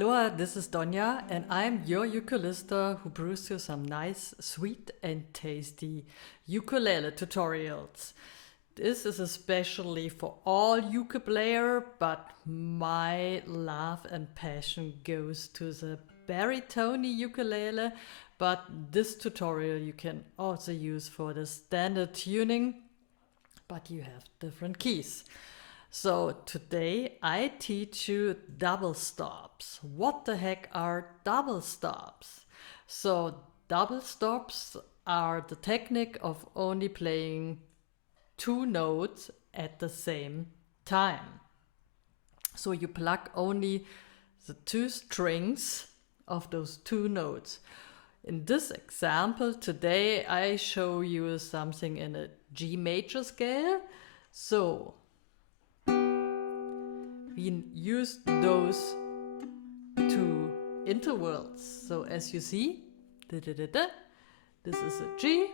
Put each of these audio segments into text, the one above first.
Aloha, this is Doña, and I'm your ukulista who brews you some nice, sweet and tasty ukulele tutorials. This is especially for all ukulele player, but my love and passion goes to the Baritone ukulele, but this tutorial you can also use for the standard tuning, but you have different keys. So today I teach you double stops. What the heck are double stops? So double stops are the technique of only playing two notes at the same time. So you pluck only the two strings of those two notes. In this example today I show you something in a G major scale. So we use those two intervals. So as you see, this is a G,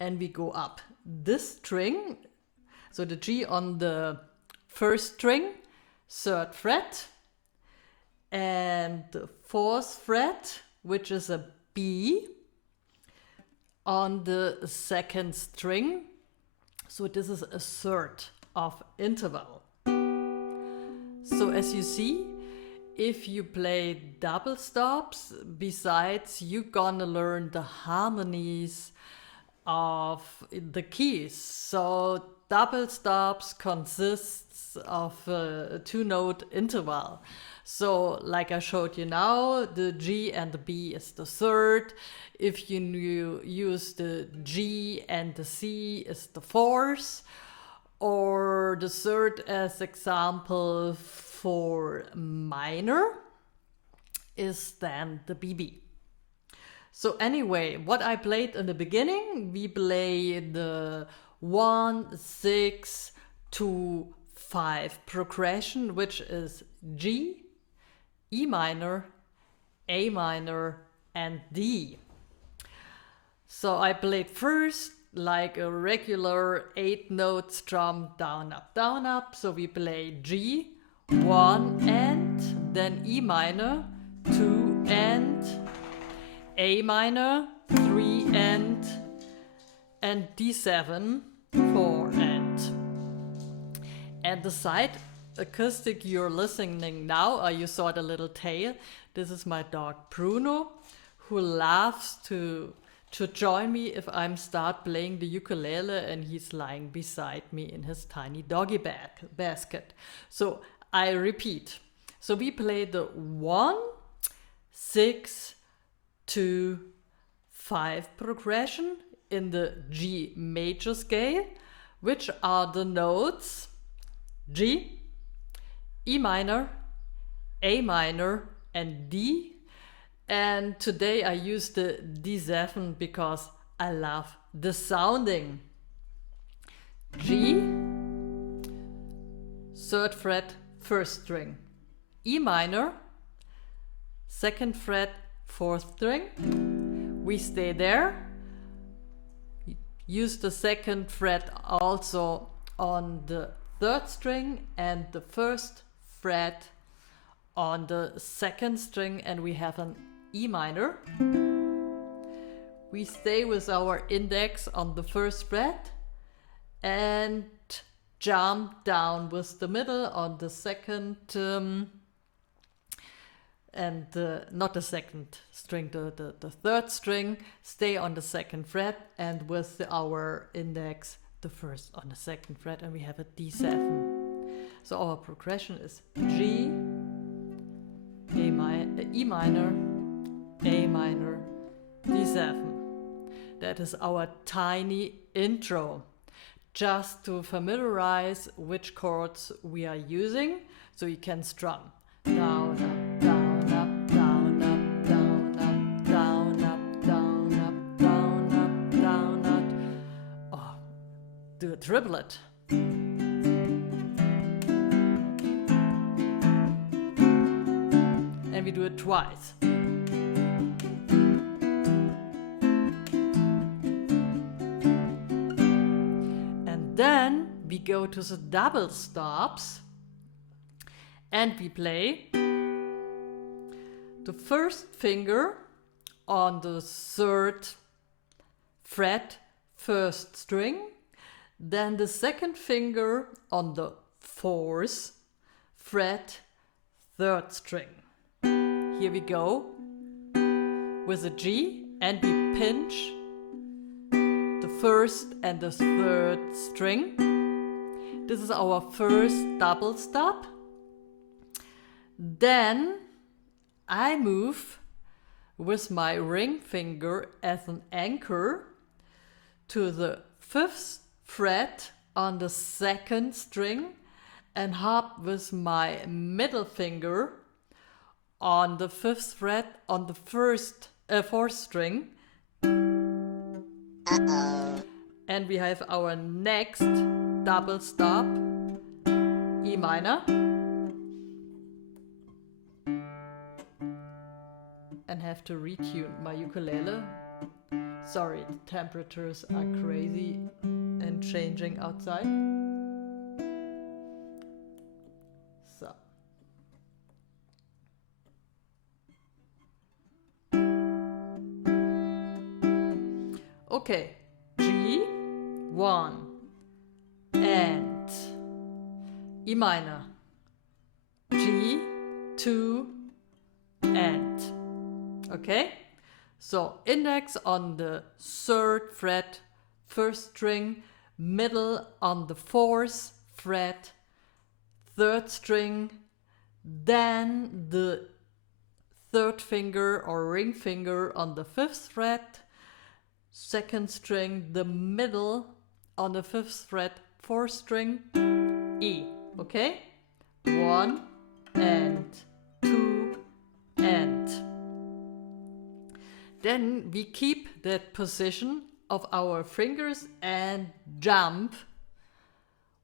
and we go up this string. So the G on the first string, third fret, and the fourth fret, which is a B, on the second string. So this is a third of interval. So as you see, if you play double stops, besides you're gonna learn the harmonies of the keys. So double stops consists of a two-note interval. So like I showed you now, the G and the B is the third. If you use the G and the C is the fourth, or the third as example for minor is then the BB. So anyway, what I played in the beginning, we played the 1, 6, 2, 5 progression, which is G, E minor, A minor, and D. So I played first like a regular 8-note strum, down, up. So we play G, 1 and, then E minor, 2 and, A minor, 3 and D7, 4 and. And the side acoustic you're listening now, or you saw the little tail, this is my dog Bruno, who loves to join me if I'm start playing the ukulele, and he's lying beside me in his tiny doggy basket. So I repeat. So we play the 1, 6, 2, 5 progression in the G major scale, which are the notes G, E minor, A minor, and D. And today I use the D7 because I love the sounding. G, third fret, first string. E minor, second fret, fourth string. We stay there. Use the second fret also on the third string and the first fret on the second string, and we have an E minor. We stay with our index on the first fret and jump down with the middle on the second not the second string, the third string. Stay on the second fret, and with our index the first on the second fret, and we have a D7. So our progression is G, E minor, A minor, D7. That is our tiny intro, just to familiarize which chords we are using, so you can strum down, up, down, up, down, up, down, up, down, up, down, up, down, up, down, up. Oh, do a triplet. And we do it twice. And then we go to the double stops, And we play the first finger on the 3rd fret, 1st string, then the second finger on the 4th fret, 3rd string. Here we go with a G, and we pinch the 1st and the 3rd string. This is our first double stop. Then I move with my ring finger as an anchor to the 5th fret on the 2nd string and hop with my middle finger on the 5th fret on the 4th string. And we have our next double stop, E minor. And have to retune my ukulele. Sorry, the temperatures are crazy and changing outside. So. Okay, G, 1, and E minor, G, 2, and. Okay, so index on the 3rd fret, 1st string, middle on the 4th fret, 3rd string, then the 3rd finger or ring finger on the 5th fret, 2nd string, the middle on the 5th fret, 4th string, E. Okay, 1 and 2 and. Then we keep that position of our fingers and jump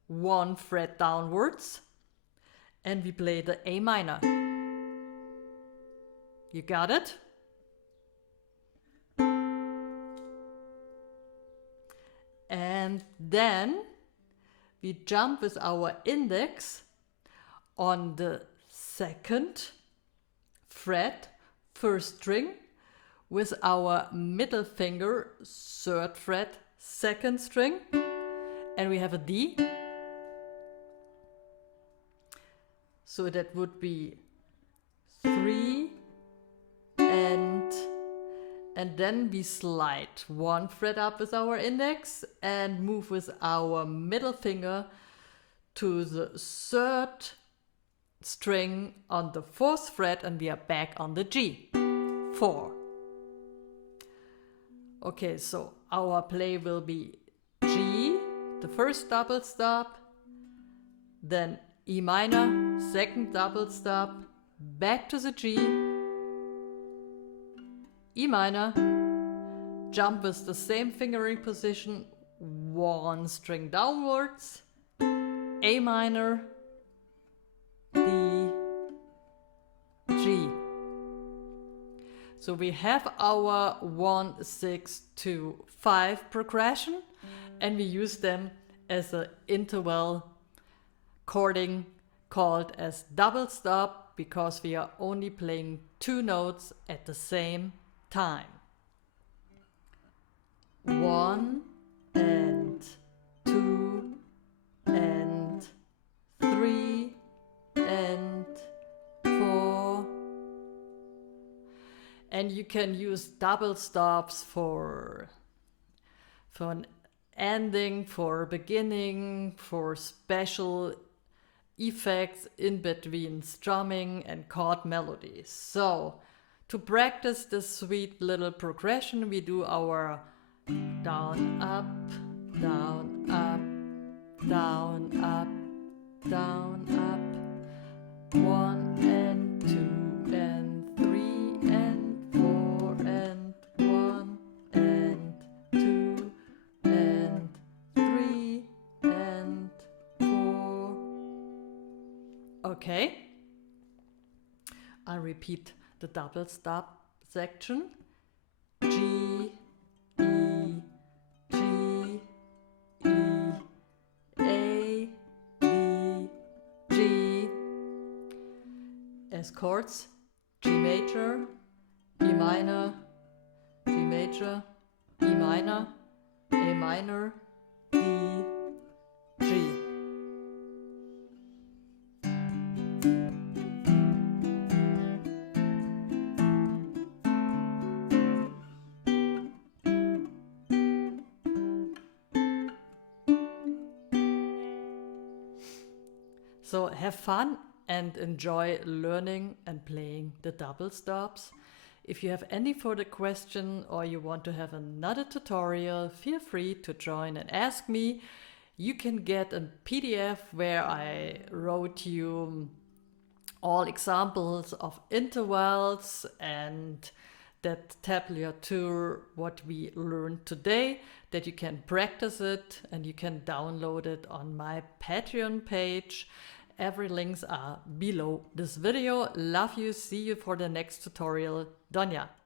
1 fret downwards, and we play the A minor. You got it? And then we jump with our index on the 2nd fret, 1st string, with our middle finger, 3rd fret, 2nd string, and we have a D. So that would be 3 and then we slide 1 fret up with our index and move with our middle finger to the 3rd string on the 4th fret, and we are back on the G. 4. Okay, so our play will be G, the first double stop, then E minor, 2nd double stop, back to the G, E minor, jump with the same fingering position, 1 string downwards, A minor, D, G. So we have our 1, 6, 2, 5 progression, and we use them as an interval chording called as double stop, because we are only playing 2 notes at the same time. 1 and 2 and 3 and 4. And you can use double stops for an ending, for beginning, for special effects in between strumming and chord melodies. So to practice this sweet little progression, we do our down, up, down, up, down, up, down, up, 1 and 2 and 3 and 4 and 1 and 2 and 3 and 4. Okay, I'll repeat the double stop section. G, E, G, E, A, D, G, nice chords. G major, E minor, G major, E minor, A minor, D, G. So have fun and enjoy learning and playing the double stops. If you have any further question or you want to have another tutorial, feel free to join and ask me. You can get a PDF where I wrote you all examples of intervals and that tablature what we learned today, that you can practice it and you can download it on my Patreon page. Every links are below this video. Love you. See you for the next tutorial. Doña.